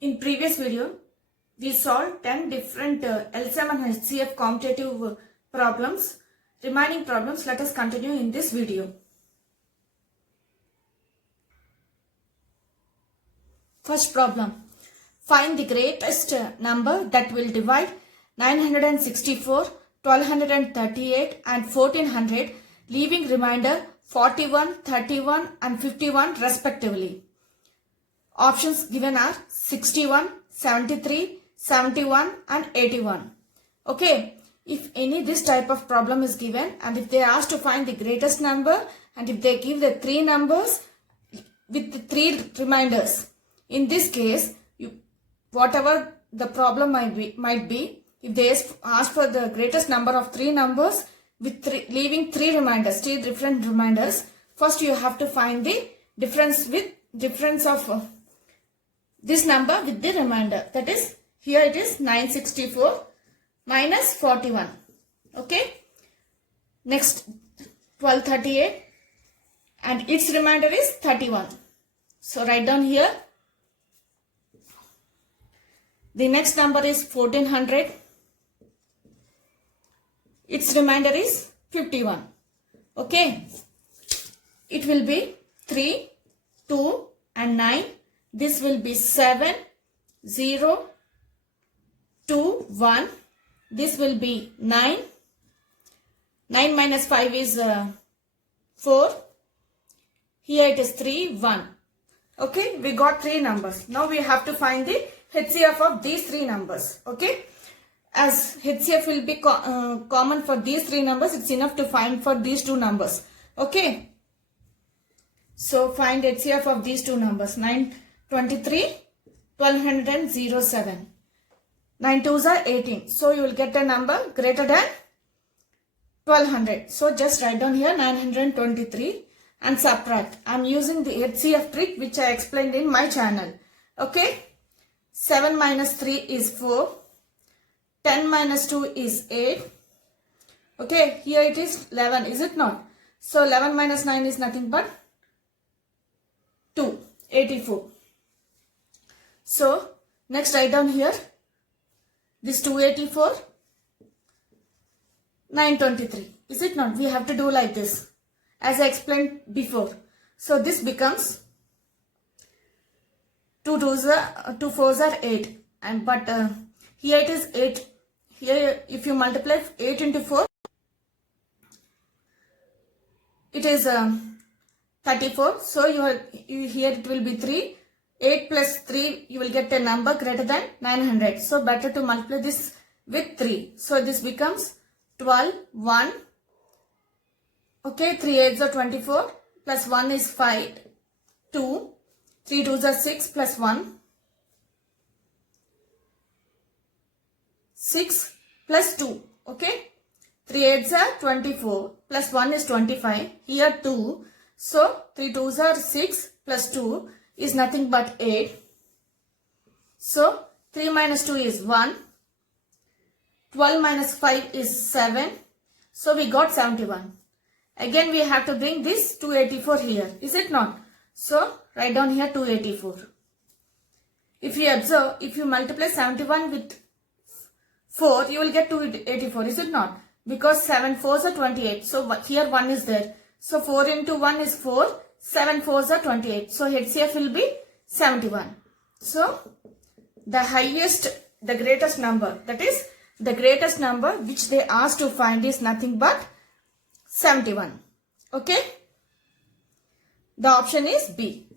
In previous video, we solved 10 different LCM and HCF commutative problems. Remaining problems, let us continue in this video. First problem. Find the greatest number that will divide 964, 1238 and 1400, leaving remainder 41, 31 and 51 respectively. Options given are 61, 73, 71 and 81. Okay, if any this type of problem is given and if they are asked to find the greatest number and if they give the three numbers with the three reminders, in this case, whatever the problem might be, if they ask for the greatest number of three numbers with leaving three reminders, three different reminders, first you have to find the difference of this number with the remainder. That is, here it is 964 minus 41. Okay. Next 1238 and its remainder is 31. So write down here. The next number is 1400. Its remainder is 51. Okay. It will be 3, 2 and 9. This will be 7, 0, 2, 1. This will be 9. 9 minus 5 is 4. Here it is 3, 1. Okay, we got three numbers. Now we have to find the HCF of these three numbers. Okay, as HCF will be common for these three numbers, it's enough to find for these two numbers. Okay, so find HCF of these two numbers. 923, 1207. 9 2s are 18. So you will get a number greater than 1200. So just write down here 923 and subtract. I am using the HCF trick which I explained in my channel. Okay. 7 minus 3 is 4. 10 minus 2 is 8. Okay. Here it is 11. Is it not? So 11 minus 9 is nothing but 2. 84. So next write down here this 284, 923. Is it not? We have to do like this as I explained before. So this becomes 2 4s are 8 and but here it is 8. Here if you multiply 8 into 4, it is 34. So here it will be 3. 8 plus 3, you will get a number greater than 900. So better to multiply this with 3. So this becomes 12, 1. Okay, 3 8s are 24 plus 1 is 5, 2. 3 2s are 6 plus 1. 6 plus 2. Okay. 3 8s are 24 plus 1 is 25. Here 2. So 3 2s are 6 plus 2 is nothing but 8. So 3 minus 2 is 1. 12 minus 5 is 7. So we got 71. Again we have to bring this 284 here. Is it not? So write down here 284. If you observe, if you multiply 71 with 4, you will get 284. Is it not? Because 7 4s are 28. So here 1 is there. So 4 into 1 is 4. 7 4s are 28. So HCF will be 71. So the greatest number, that is the greatest number which they asked to find is nothing but 71. Okay. The option is B.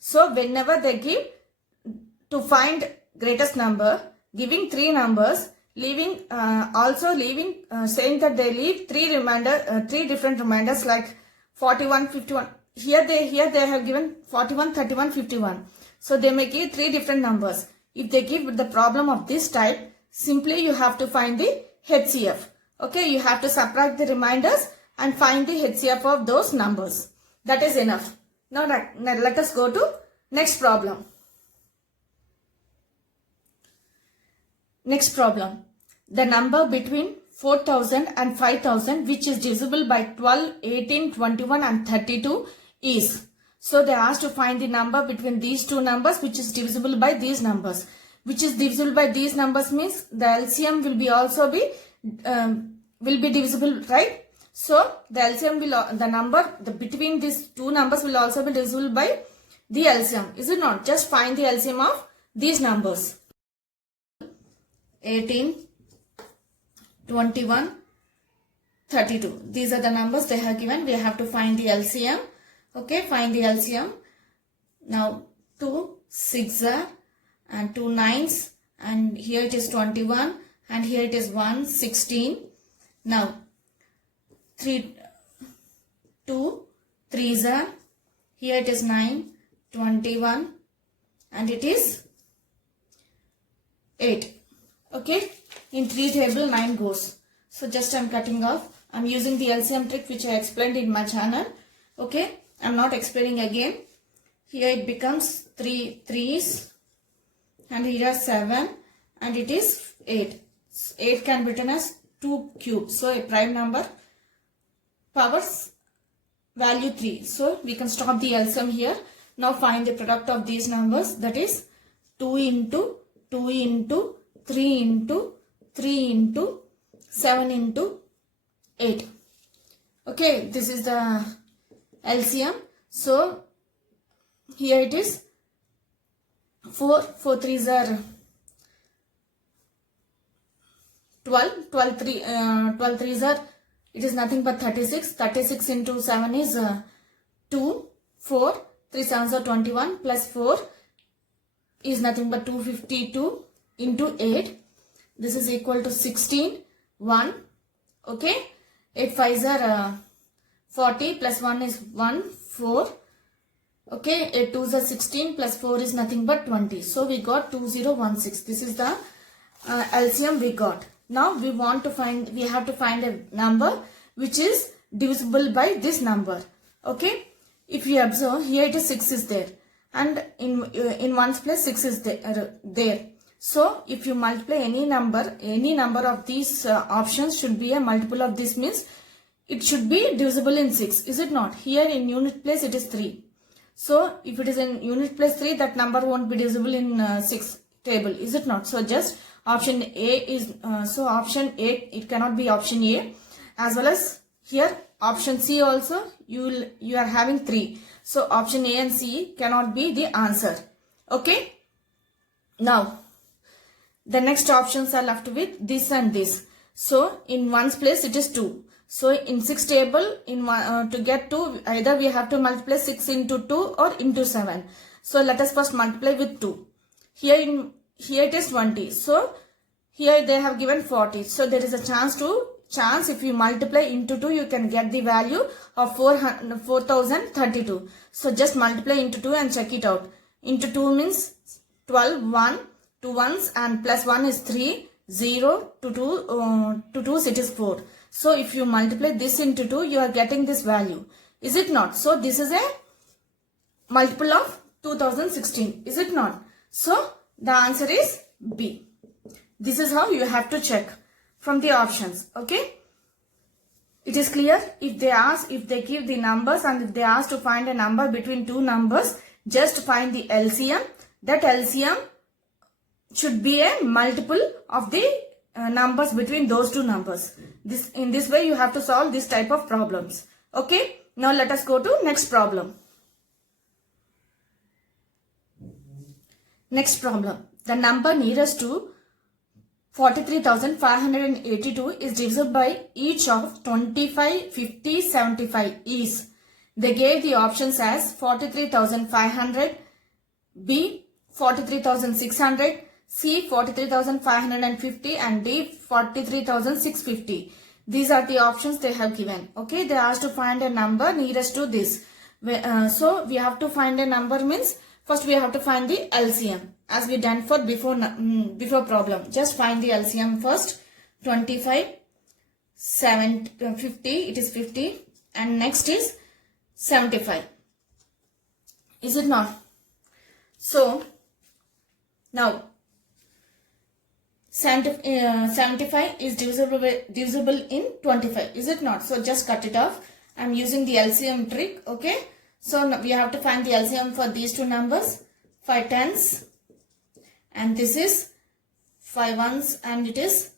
So whenever they give to find greatest number, giving three numbers, saying that they leave three different reminders like 41, 51. Here they have given 41, 31, 51. So they may give three different numbers. If they give the problem of this type, simply you have to find the HCF. Okay, you have to subtract the reminders and find the HCF of those numbers. That is enough. Now let us go to next problem. Next problem. The number between 4000 and 5000 which is divisible by 12, 18, 21 and 32 is. So they asked to find the number between these two numbers which is divisible by these numbers. Which is divisible by these numbers means the LCM will be also be divisible, right? So the LCM will the number between these two numbers will also be divisible by the LCM. Is it not? Just find the LCM of these numbers. 18, 21, 32. These are the numbers they have given. We have to find the LCM. Okay, find the LCM. Now 2 6 are and 2 9s, and here it is 21 and here it is 1 16. Now 2 3s are, here it is 9 21 and it is 8. Okay, in 3 table 9 goes. So just I'm cutting off. I'm using the LCM trick which I explained in my channel. Okay, I'm not explaining again. Here it becomes 3 3s and here are 7 and it is 8. 8 can be written as 2 cubed. So a prime number powers value 3. So we can stop the LCM here. Now find the product of these numbers, that is 2 into 2 into 3 into 3 into 7 into 8. Okay, this is the LCM. So here it is 4 3s are 12 3s are, it is nothing but 36. 36 into 7 is 2 4 3 7s are 21 plus 4 is nothing but 252 into 8. This is equal to 16 1. Okay, 8 5s are 40 plus 1 is 1 4. Okay, 8 2s are 16 plus 4 is nothing but 20. So we got 2016. This is the LCM we got. Now we have to find a number which is divisible by this number. Okay, if you observe, here it is 6 is there and in ones place 6 is there. So if you multiply any number of these options should be a multiple of this, means it should be divisible in 6. Is it not? Here in unit place it is 3. So if it is in unit place 3, that number won't be divisible in 6 table. Is it not? So just option A is, option A, it cannot be option A, as well as here option C also you are having 3. So option A and C cannot be the answer. Okay. Now the next options are left with this and this. So in ones place it is 2. So in 6 table, to get 2, either we have to multiply 6 into 2 or into 7. So let us first multiply with 2. Here it is 20. So here they have given 40. So there is a chance if you multiply into 2, you can get the value of 4032. So just multiply into 2 and check it out. Into 2 means 12, 1, 2 ones and plus 1 is 3, 0 to 2 it is 4. So if you multiply this into 2, you are getting this value. Is it not? So this is a multiple of 2016. Is it not? So the answer is B. This is how you have to check from the options. Okay. It is clear. If they give the numbers and if they ask to find a number between two numbers, just find the LCM. That LCM should be a multiple of the numbers between those two numbers. In this way you have to solve this type of problems. Okay. Now let us go to next problem. Next problem. The number nearest to 43,582 is divisible by each of 25, 50, 75 is. They gave the options as 43,500, B 43,600, C 43,550 and D 43,650. These are the options they have given. Okay, they asked to find a number nearest to this. So we have to find a number means first we have to find the LCM as we done for before problem. Just find the LCM first. 25, 7, 50, it is 50 and next is 75. Is it not? So now 75 is divisible in 25. Is it not? So just cut it off. I am using the LCM trick. Okay. So now we have to find the LCM for these two numbers. 5 tens and this is 5 ones and it is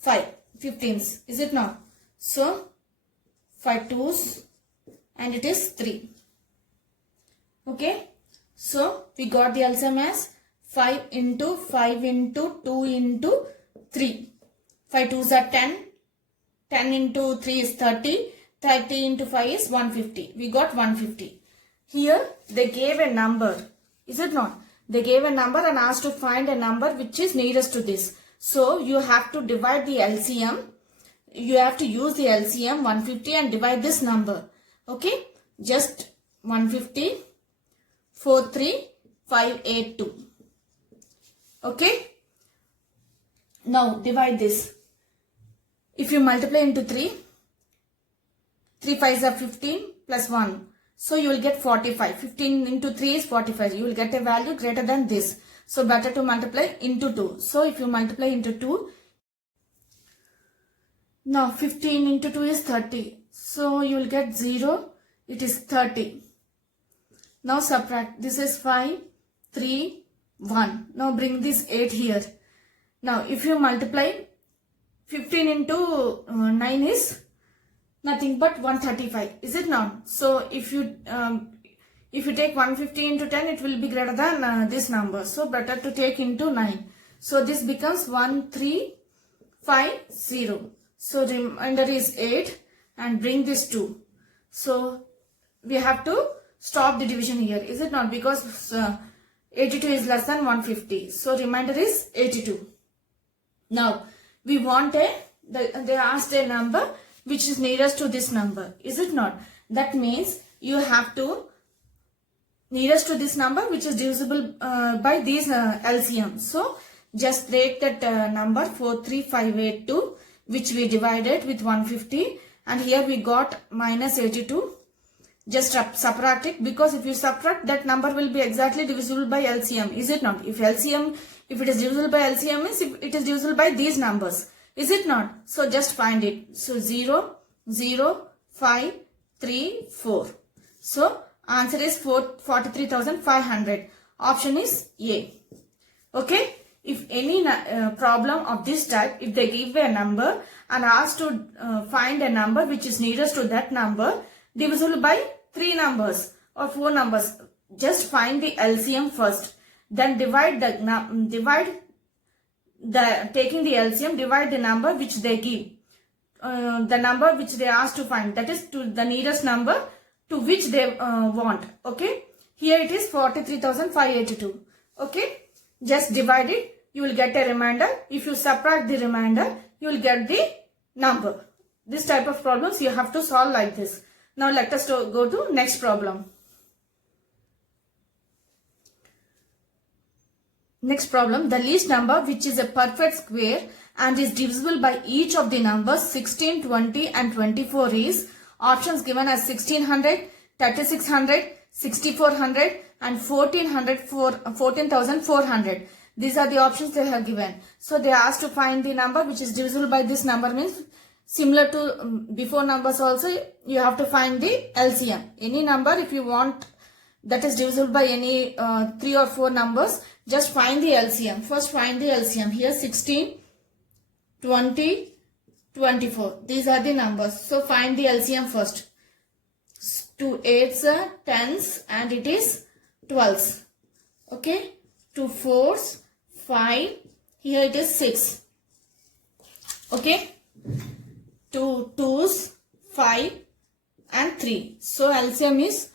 5 15s. Is it not? So 5 twos and it is 3. Okay. So we got the LCM as 5 into 5 into 2 into 3. 5 twos are 10. 10 into 3 is 30. 30 into 5 is 150. We got 150. Here they gave a number. Is it not? They gave a number and asked to find a number which is nearest to this. So you have to divide the LCM. You have to use the LCM 150 and divide this number. Okay. Just 150, 43582. Okay. Now divide this. If you multiply into 3, 3 5s are 15 plus 1. So you will get 45. 15 into 3 is 45. You will get a value greater than this. So better to multiply into 2. So if you multiply into 2, now 15 into 2 is 30. So you will get 0. It is 30. Now subtract. This is 5, 3, 1. Now bring this 8 here. Now if you multiply 15 into 9 is nothing but 135. Is it not? So if you take 150 into 10, it will be greater than this number. So better to take into 9. So this becomes 1350. So remainder is 8 and bring this 2. So we have to stop the division here. Is it not? Because 82 is less than 150. So remainder is 82. Now we want they asked a number which is nearest to this number. Is it not? That means you have to nearest to this number which is divisible by these LCM. So just take that number 43582 which we divided with 150 and here we got minus 82. Just subtract it, because if you subtract, that number will be exactly divisible by LCM. Is it not? If it is divisible by LCM means it is divisible by these numbers. Is it not? So just find it. So 0, 0, 5, 3, 4. So answer is 43,500. Option is A. Okay. If any problem of this type, if they give a number and ask to find a number which is nearest to that number, divisible by 3 numbers or 4 numbers, just find the LCM first. Then taking the LCM, divide the number which they give, the number which they ask to find, that is to the nearest number to which they want. Okay. Here it is 43,582. Okay. Just divide it. You will get a remainder. If you subtract the remainder, you will get the number. This type of problems you have to solve like this. Now let us go to next problem. Next problem, the least number which is a perfect square and is divisible by each of the numbers 16, 20 and 24 is options given as 1600, 3600, 6400 and 14,400. These are the options they have given. So they asked to find the number which is divisible by this number, means similar to before numbers also, you have to find the LCM. Any number if you want that is divisible by any 3 or 4 numbers, just find the LCM. First find the LCM. Here 16, 20, 24. These are the numbers. So find the LCM first. 2 8s are 10s and it is 12s. Okay. 2 4s, 5. Here it is 6. Okay. 2 2s, 5 and 3. So LCM is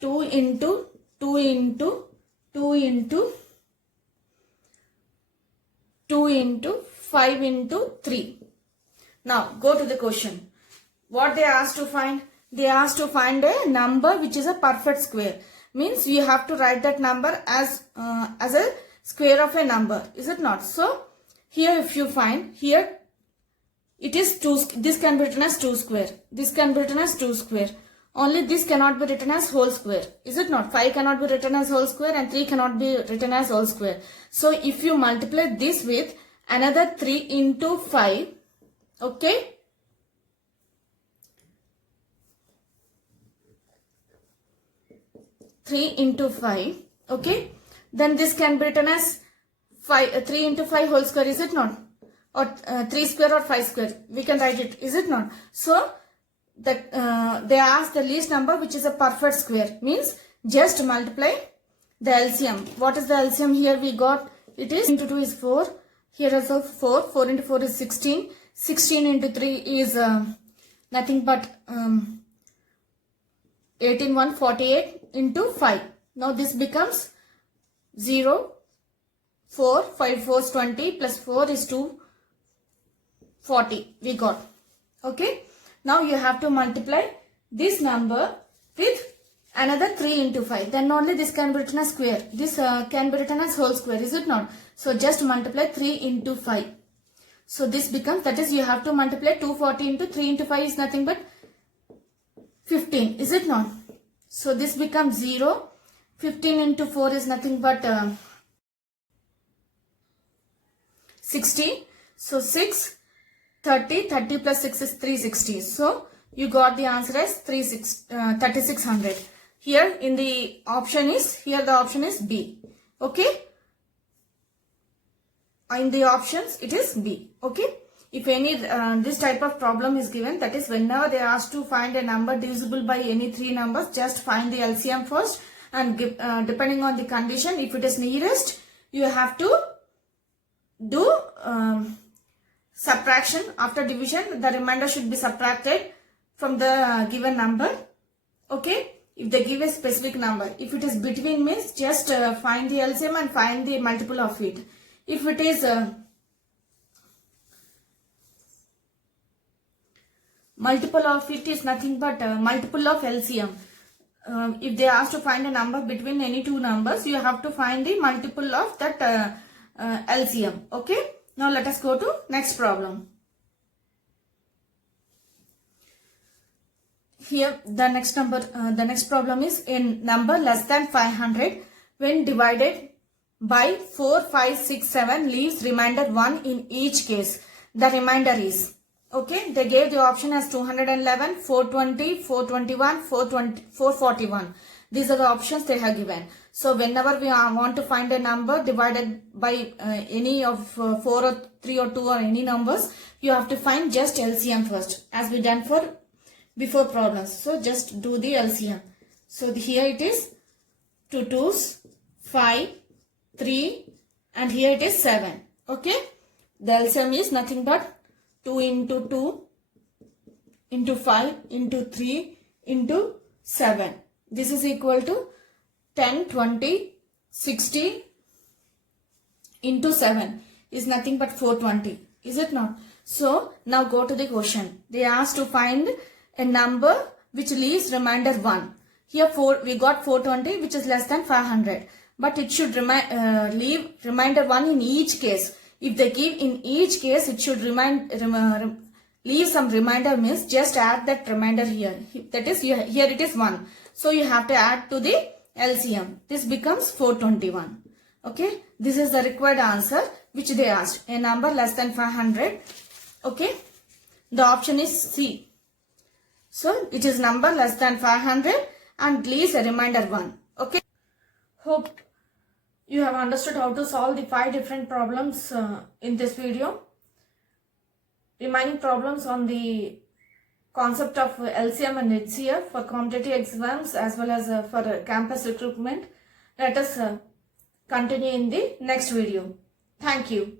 2 into 2 into 2 into 2 into 5 into 3. Now go to the question. What they asked to find? They asked to find a number which is a perfect square. Means you have to write that number as a square of a number. Is it not? So here if you find, here it is 2. This can be written as 2 square. This can be written as 2 square. Only this cannot be written as whole square. Is it not? 5 cannot be written as whole square and 3 cannot be written as whole square. So if you multiply this with another 3 into 5, okay, 3 into 5. Okay. Then this can be written as 3 into 5 whole square, is it not? Or 3 square or 5 square. We can write it, is it not? So they ask the least number which is a perfect square. Means just multiply the LCM. What is the LCM here we got? It is into 2 is 4. Here also 4. 4 into 4 is 16. 16 into 3 is nothing but 18 1 48 into 5. Now this becomes 0 4 5 4 is 20 plus 4 is 2 40 we got. Okay. Now you have to multiply this number with another 3 into 5. Then only this can be written as square. This can be written as whole square, is it not? So just multiply 3 into 5. So this becomes, that is you have to multiply 240 into 3 into 5 is nothing but 15, is it not? So this becomes 0. 15 into 4 is nothing but 60. So 6, 30, 30 plus 6 is 360. So you got the answer as 3600. Here in the option is, here the option is B. Okay. In the options it is B. Okay. If any this type of problem is given, that is whenever they ask to find a number divisible by any 3 numbers, just find the LCM first and give, depending on the condition, if it is nearest, you have to do subtraction. After division, the remainder should be subtracted from the given number. Okay. If they give a specific number, if it is between means just find the LCM and find the multiple of it. If it is multiple of it is nothing but multiple of LCM. If they ask to find a number between any 2 numbers, you have to find the multiple of that LCM. Okay. Now let us go to next problem. Here the next problem is in number less than 500 when divided by 4, 5, 6, 7 leaves remainder 1 in each case. The remainder is, okay, they gave the option as 211, 420, 421, 420, 441. These are the options they have given. So whenever we want to find a number divided by any of 4 or 3 or 2 or any numbers, you have to find just LCM first, as we done for before problems. So just do the LCM. So here it is 2 2s, 5, 3 and here it is 7. Okay. The LCM is nothing but 2 into 2 into 5 into 3 into 7. This is equal to 10, 20, 60 into 7 is nothing but 420. Is it not? So now go to the question. They asked to find a number which leaves remainder 1. Here we got 420 which is less than 500. But it should leave remainder 1 in each case. If they give in each case, it should leave some remainder means just add that remainder here. That is here it is 1. So you have to add to the LCM. This becomes 421. Okay. This is the required answer which they asked. A number less than 500. Okay. The option is C. So it is number less than 500 and leaves a remainder 1. Okay. Hope you have understood how to solve the 5 different problems in this video. Remaining problems on the concept of LCM and HCF for competitive exams as well as for campus recruitment. Let us continue in the next video. Thank you.